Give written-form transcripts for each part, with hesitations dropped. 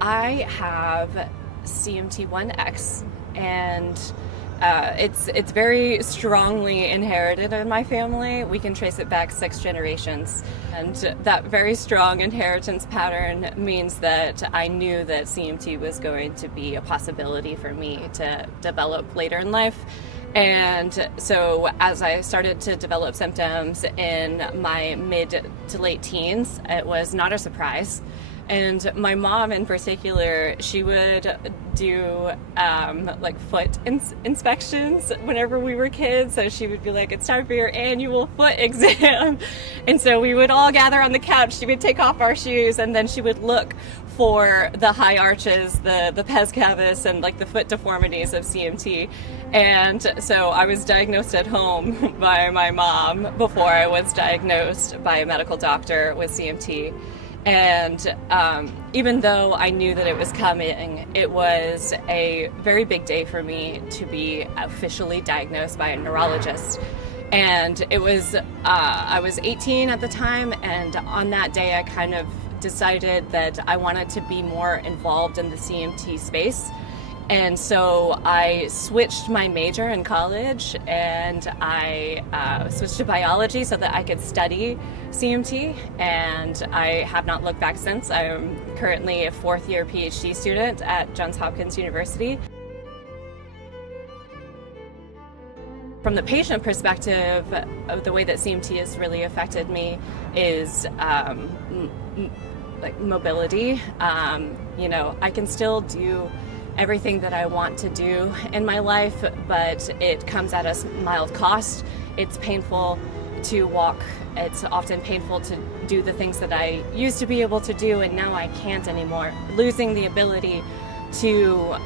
I have CMT1X, and it's very strongly inherited in my family. We can trace it back 6 generations, and that very strong inheritance pattern means that I knew that CMT was going to be a possibility for me to develop later in life. And so as I started to develop symptoms in my mid to late teens, it was not a surprise. And my mom in particular, she would do like foot inspections whenever we were kids. So she would be like, "It's time for your annual foot exam." And so we would all gather on the couch. She would take off our shoes, and then she would look for the high arches, the pes cavus, and like the foot deformities of CMT. And so I was diagnosed at home by my mom before I was diagnosed by a medical doctor with CMT. And even though I knew that it was coming, it was a very big day for me to be officially diagnosed by a neurologist. And it was, I was 18 at the time, and on that day I kind of decided that I wanted to be more involved in the CMT space. And so I switched my major in college, and I switched to biology so that I could study CMT, and I have not looked back since. I'm currently a 4th-year PhD student at Johns Hopkins University. From the patient perspective, the way that CMT has really affected me is like mobility. I can still do everything that I want to do in my life, but it comes at a mild cost. It's painful to walk. It's often painful to do the things that I used to be able to do, and now I can't anymore. Losing the ability to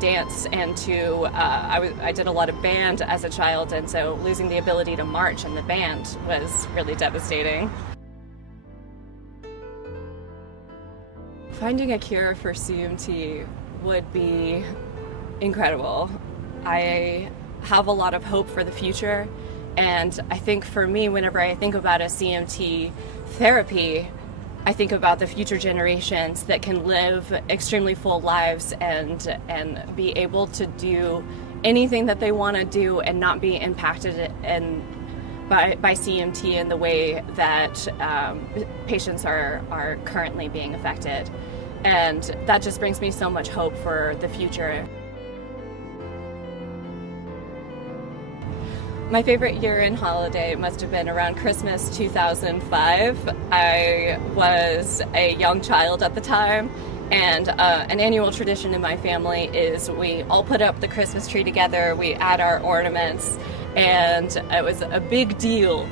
dance and to I did a lot of band as a child, and so losing the ability to march in the band was really devastating. Finding a cure for CMT would be incredible. I have a lot of hope for the future, and I think for me, whenever I think about a CMT therapy, I think about the future generations that can live extremely full lives and be able to do anything that they want to do and not be impacted by CMT in the way that patients are currently being affected. And that just brings me so much hope for the future. My favorite year-end holiday must have been around Christmas 2005. I was a young child at the time, and an annual tradition in my family is we all put up the Christmas tree together, we add our ornaments, and it was a big deal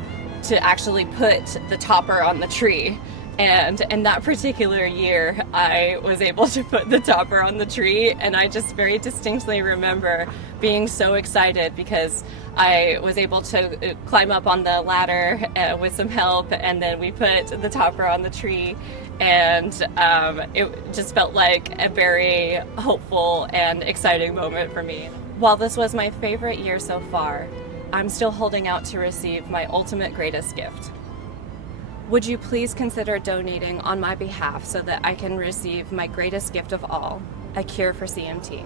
to actually put the topper on the tree. And in that particular year, I was able to put the topper on the tree, and I just very distinctly remember being so excited because I was able to climb up on the ladder with some help, and then we put the topper on the tree, and it just felt like a very hopeful and exciting moment for me. While this was my favorite year so far, I'm still holding out to receive my ultimate greatest gift. Would you please consider donating on my behalf so that I can receive my greatest gift of all, a cure for CMT?